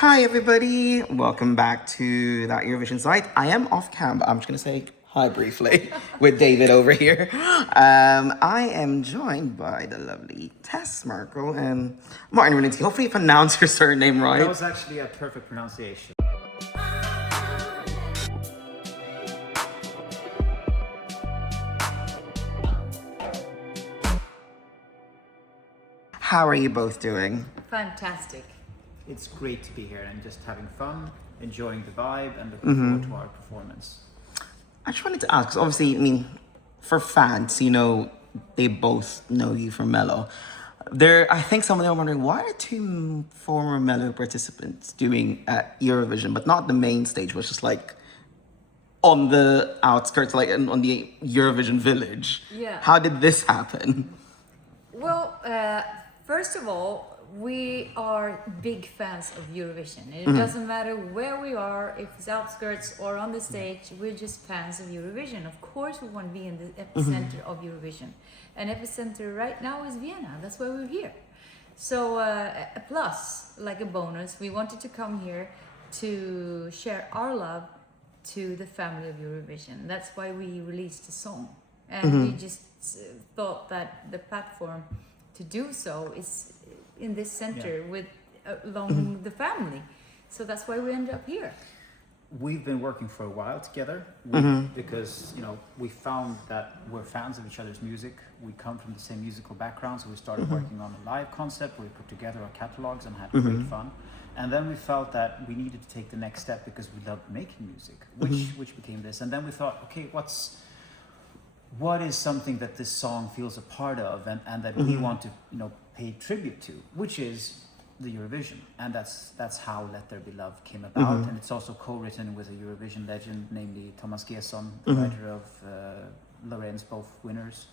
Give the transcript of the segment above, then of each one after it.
Hi, everybody. Welcome back to that Eurovision site. I am off cam, but I'm just going to say hi briefly with David over here. I am joined by the lovely Tess, Markel, and Martin Rolinski. Hopefully, you pronounced your surname right. That was actually a perfect pronunciation. How are you both doing? Fantastic. It's great to be here and just having fun, enjoying the vibe, and looking forward to our performance. I just wanted to ask, because obviously, for fans, they both know you from Mello. I think some of them are wondering, why are two former Mello participants doing Eurovision, but not the main stage, which is like on the outskirts, like on the Eurovision Village? Yeah. How did this happen? Well, first of all, we are big fans of Eurovision. It doesn't matter where we are, if it's outskirts or on the stage, we're just fans of Eurovision. Of course, we want to be in the epicenter of Eurovision. And epicenter right now is Vienna. That's why we're here. So, a plus, like a bonus, we wanted to come here to share our love to the family of Eurovision. That's why we released the song. And we just thought that the platform to do so is in this center with along the family. So that's why we ended up here. We've been working for a while together because we found that we're fans of each other's music. We come from the same musical background, so we started working on a live concept where we put together our catalogs and had great fun. And then we felt that we needed to take the next step because we loved making music, which became this. And then we thought, okay, what is something that this song feels a part of and that we want to pay tribute to, which is the Eurovision. And that's how Let There Be Love came about. And it's also co-written with a Eurovision legend, namely Thomas Gesson, the writer of Lorenz, both winners.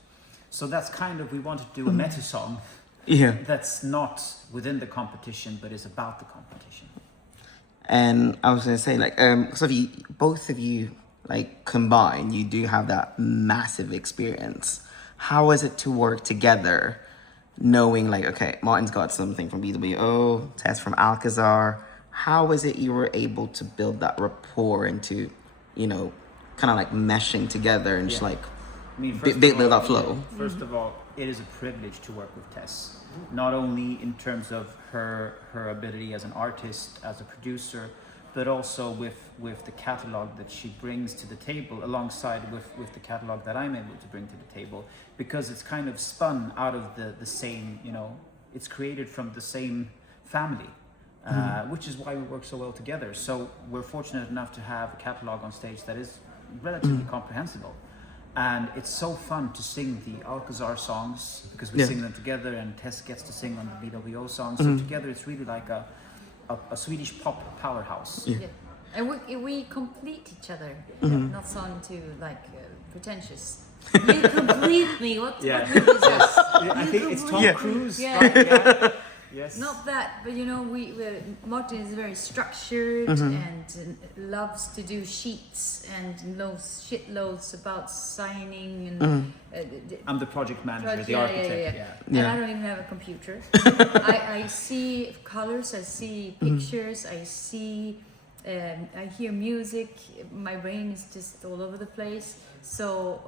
So that's we wanted to do a meta song that's not within the competition but is about the competition. And I was going to say, so both of you, combined, you do have that massive experience. How is it to work together, knowing, okay, Martin's got something from BWO, Tess from Alcazar. How is it you were able to build that rapport into, meshing together and build that flow? First of all, it is a privilege to work with Tess. Not only in terms of her ability as an artist, as a producer, but also with the catalog that she brings to the table alongside with the catalog that I'm able to bring to the table, because it's spun out of the same, it's created from the same family, which is why we work so well together. So we're fortunate enough to have a catalog on stage that is relatively comprehensible. And it's so fun to sing the Alcazar songs because we sing them together, and Tess gets to sing on the BWO songs. So together it's really like a Swedish pop powerhouse. Yeah. And we complete each other. Not sound too pretentious. You complete me. What is this? I think it's Tom Cruise. Yeah. Right? Yeah. Yes. Not that, but Martin is very structured and loves to do sheets and knows shitloads about signing and. I'm the project manager, the architect. And I don't even have a computer. I see colors, I see pictures, I see, I hear music. My brain is just all over the place. So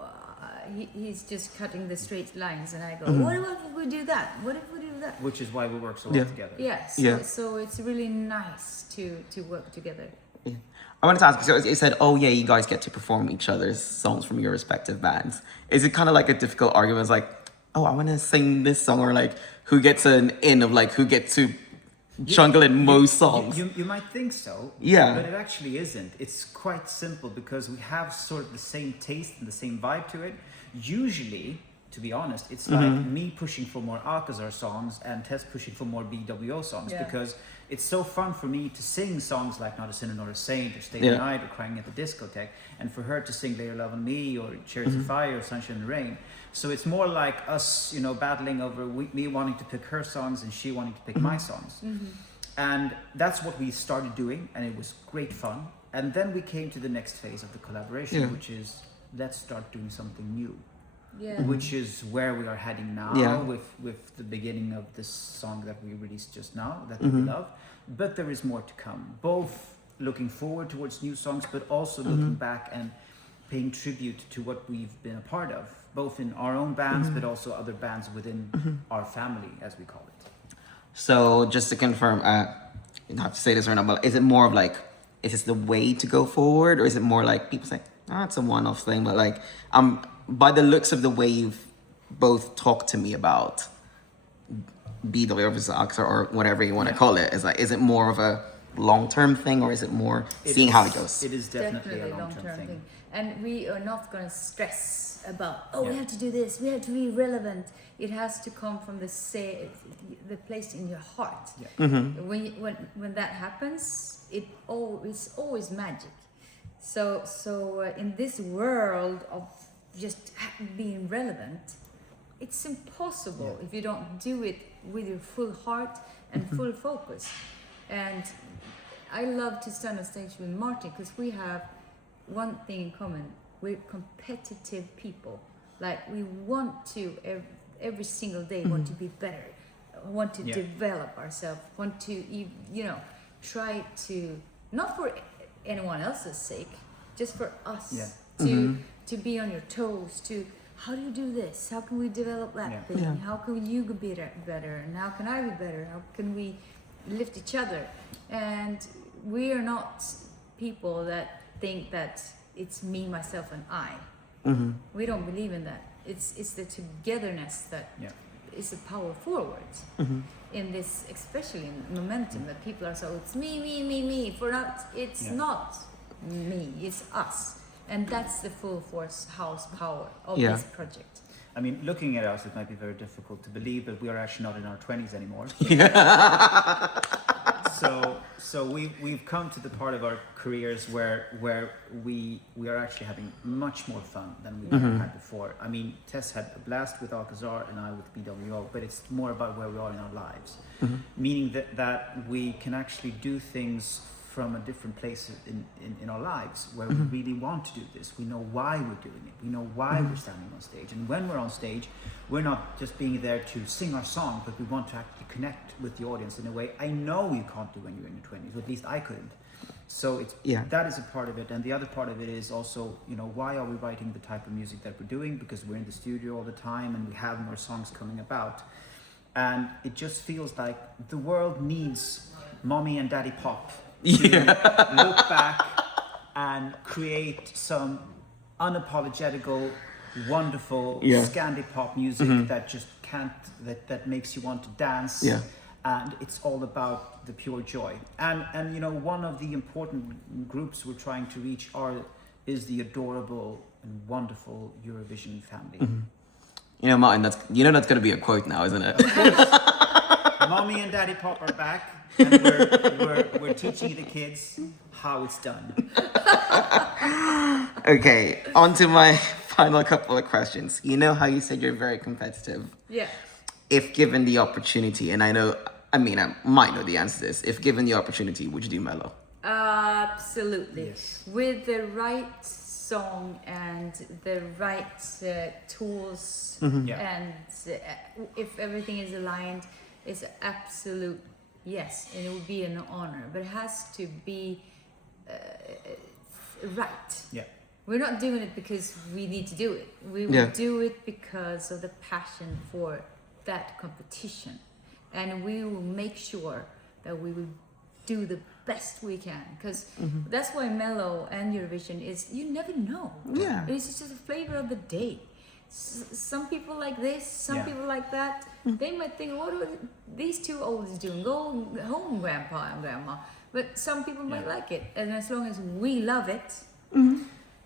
he's just cutting the straight lines, and I go, what if we do that? What if we do that? Which is why we work so well together. Yes. So it's really nice to work together. Yeah. I wanted to ask, so you said, you guys get to perform each other's songs from your respective bands. Is it a difficult argument? It's like, I want to sing this song, or who gets an in of who gets to jungle in most songs? You might think so, but it actually isn't. It's quite simple because we have sort of the same taste and the same vibe to it. Usually, to be honest, it's like me pushing for more Alcazar songs and Tess pushing for more BWO songs because it's so fun for me to sing songs like Not a Sinner Nor a Saint or Stay the Night or Crying at the Discotheque, and for her to sing Lay Your Love on Me or Chariots of Fire or Sunshine and Rain. So it's more like us, battling over me wanting to pick her songs and she wanting to pick my songs. And that's what we started doing, and it was great fun. And then we came to the next phase of the collaboration, which is let's start doing something new. Which is where we are heading now with the beginning of this song that we released just now, That We Love. but there is more to come. Both looking forward towards new songs, but also looking back and paying tribute to what we've been a part of, both in our own bands, but also other bands within our family, as we call it. So just to confirm, you don't have to say this right now, but is it more of like, is this the way to go forward, or is it more like people say, it's a one-off thing, but like, by the looks of the way you've both talked to me about BWO versus Alcazar, or whatever you want to call it, is it more of a long-term thing, or is it more seeing how it goes? It is definitely a long-term thing. And we are not going to stress about, we have to do this, we have to be relevant. It has to come from the place in your heart. When that happens, it's always magic. So in this world of just being relevant, it's impossible if you don't do it with your full heart and full focus. And I love to stand on stage with Martin because we have one thing in common. We're competitive people. Like, we want to every single day want to be better, want to develop ourselves, want to try to, not for anyone else's sake, just for us to be on your toes, to how do you do this? How can we develop that thing? How can you be better? And how can I be better? How can we lift each other? And we are not people that think that it's me, myself, and I. We don't believe in that. It's the togetherness that is the power forward in this, especially in momentum, that people are so, it's me. It's not me, it's us. And that's the full force house power of this project. I mean, looking at us, it might be very difficult to believe that we are actually not in our 20s anymore. So we've come to the part of our careers where we are actually having much more fun than we've ever had before. I mean, Tess had a blast with Alcazar and I with BWO, but it's more about where we are in our lives. Meaning that we can actually do things from a different place in our lives where we really want to do this. We know why we're doing it. We know why we're standing on stage. And when we're on stage, we're not just being there to sing our song, but we want to actually connect with the audience in a way I know you can't do when you're in your 20s, or at least I couldn't. So that is a part of it. And the other part of it is also, why are we writing the type of music that we're doing? Because we're in the studio all the time and we have more songs coming about. And it just feels like the world needs mommy and daddy pop to look back and create some unapologetical, wonderful Scandi pop music that just that makes you want to dance. And it's all about the pure joy. And one of the important groups we're trying to reach is the adorable and wonderful Eurovision family. Martin, that's going to be a quote now, isn't it? Of course. Mommy and Daddy Pop are back, and we're teaching the kids how it's done. Okay, on to my final couple of questions. You know how you said you're very competitive? Yeah. If given the opportunity, and I might know the answer to this, if given the opportunity, would you do Melo? Absolutely. Yes. With the right song and the right tools, and if everything is aligned, it's absolute yes, and it would be an honor. But it has to be right. Yeah. We're not doing it because we need to do it. We will do it because of the passion for that competition, and we will make sure that we will do the best we can, because that's why Mello and Eurovision is, you never know. It's just a flavor of the day. Some people like this, some people like that. They might think, what are these two oldies doing? Go home, grandpa and grandma. But some people might like it, and as long as we love it.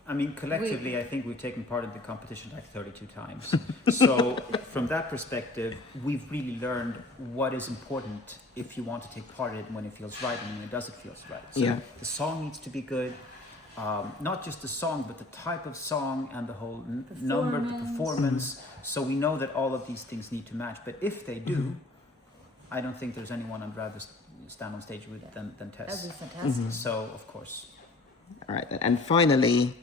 I mean, collectively, I think we've taken part in the competition like 32 times. So from that perspective, we've really learned what is important if you want to take part in it when it feels right and when it doesn't feel right. So the song needs to be good. Not just the song, but the type of song and the whole number, the performance. So we know that all of these things need to match. But if they do, I don't think there's anyone I'd rather stand on stage with than Tess. That'd be fantastic. So, of course. All right. And finally,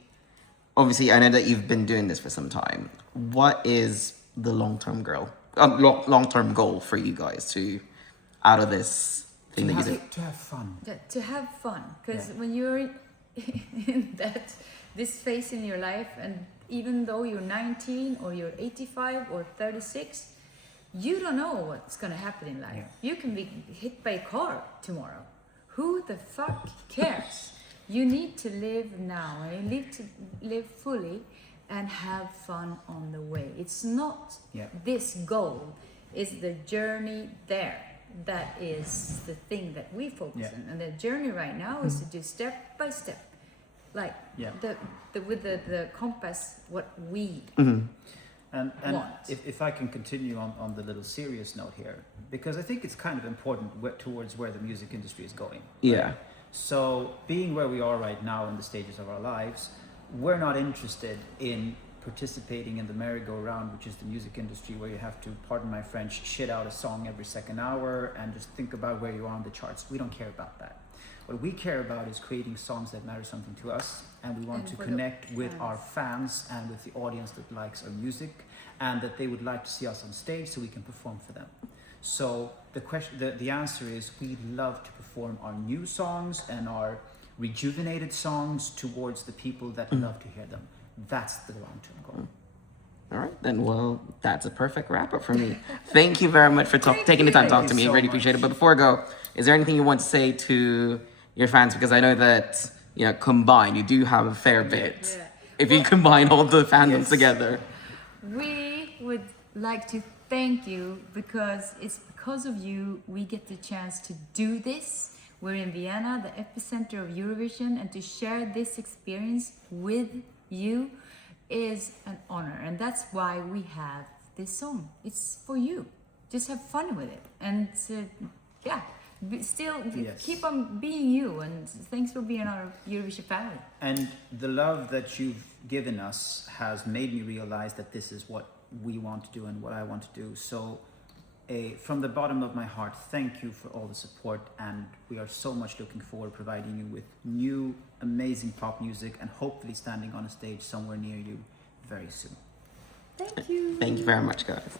obviously, I know that you've been doing this for some time. What is the long-term goal for you guys to, out of this thing that you do? To have fun. To have fun, because Yeah. when you're in this phase in your life, and even though you're 19 or you're 85 or 36, you don't know what's gonna happen in life. Yeah. You can be hit by a car tomorrow. Who the fuck cares? You need to live now, and you need to live fully and have fun on the way. It's not Yeah. this goal, it's the journey there. That is the thing that we focus Yeah. on. And the journey right now is to do step by step. Like Yeah. with the compass, what we And want. if I can continue on the little serious note here, because I think it's kind of important towards where the music industry is going. Yeah. So being where we are right now in the stages of our lives, we're not interested in participating in the merry-go-round, which is the music industry, where you have to, pardon my French, shit out a song every second hour and just think about where you are on the charts. We don't care about that. What we care about is creating songs that matter something to us, and we want And to for the connect with fans. our fans and with the audience that likes our music, and that they would like to see us on stage so we can perform for them. So the answer is, we love to perform our new songs and our rejuvenated songs towards the people that love to hear them. That's the long-term goal. All right, then. Well, that's a perfect wrap up for me. Thank you very much for taking the time to talk to me. Thank you so Really much. appreciate it. But before I go, is there anything you want to say to your fans? Because I know that, combined, you do have a fair bit. Yeah. If you combine all the fandoms Yes. together. We would like to thank you, because it's because of you we get the chance to do this. We're in Vienna, the epicenter of Eurovision, and to share this experience with you is an honor. And that's why we have this song. It's for you. Just have fun with it. And Yes. keep on being you. And thanks for being our Eurovision family. And the love that you've given us has made me realize that this is what we want to do and what I want to do. So from the bottom of my heart, thank you for all the support, and we are so much looking forward to providing you with new, amazing pop music, and hopefully standing on a stage somewhere near you very soon. Thank you. Thank you very much, guys.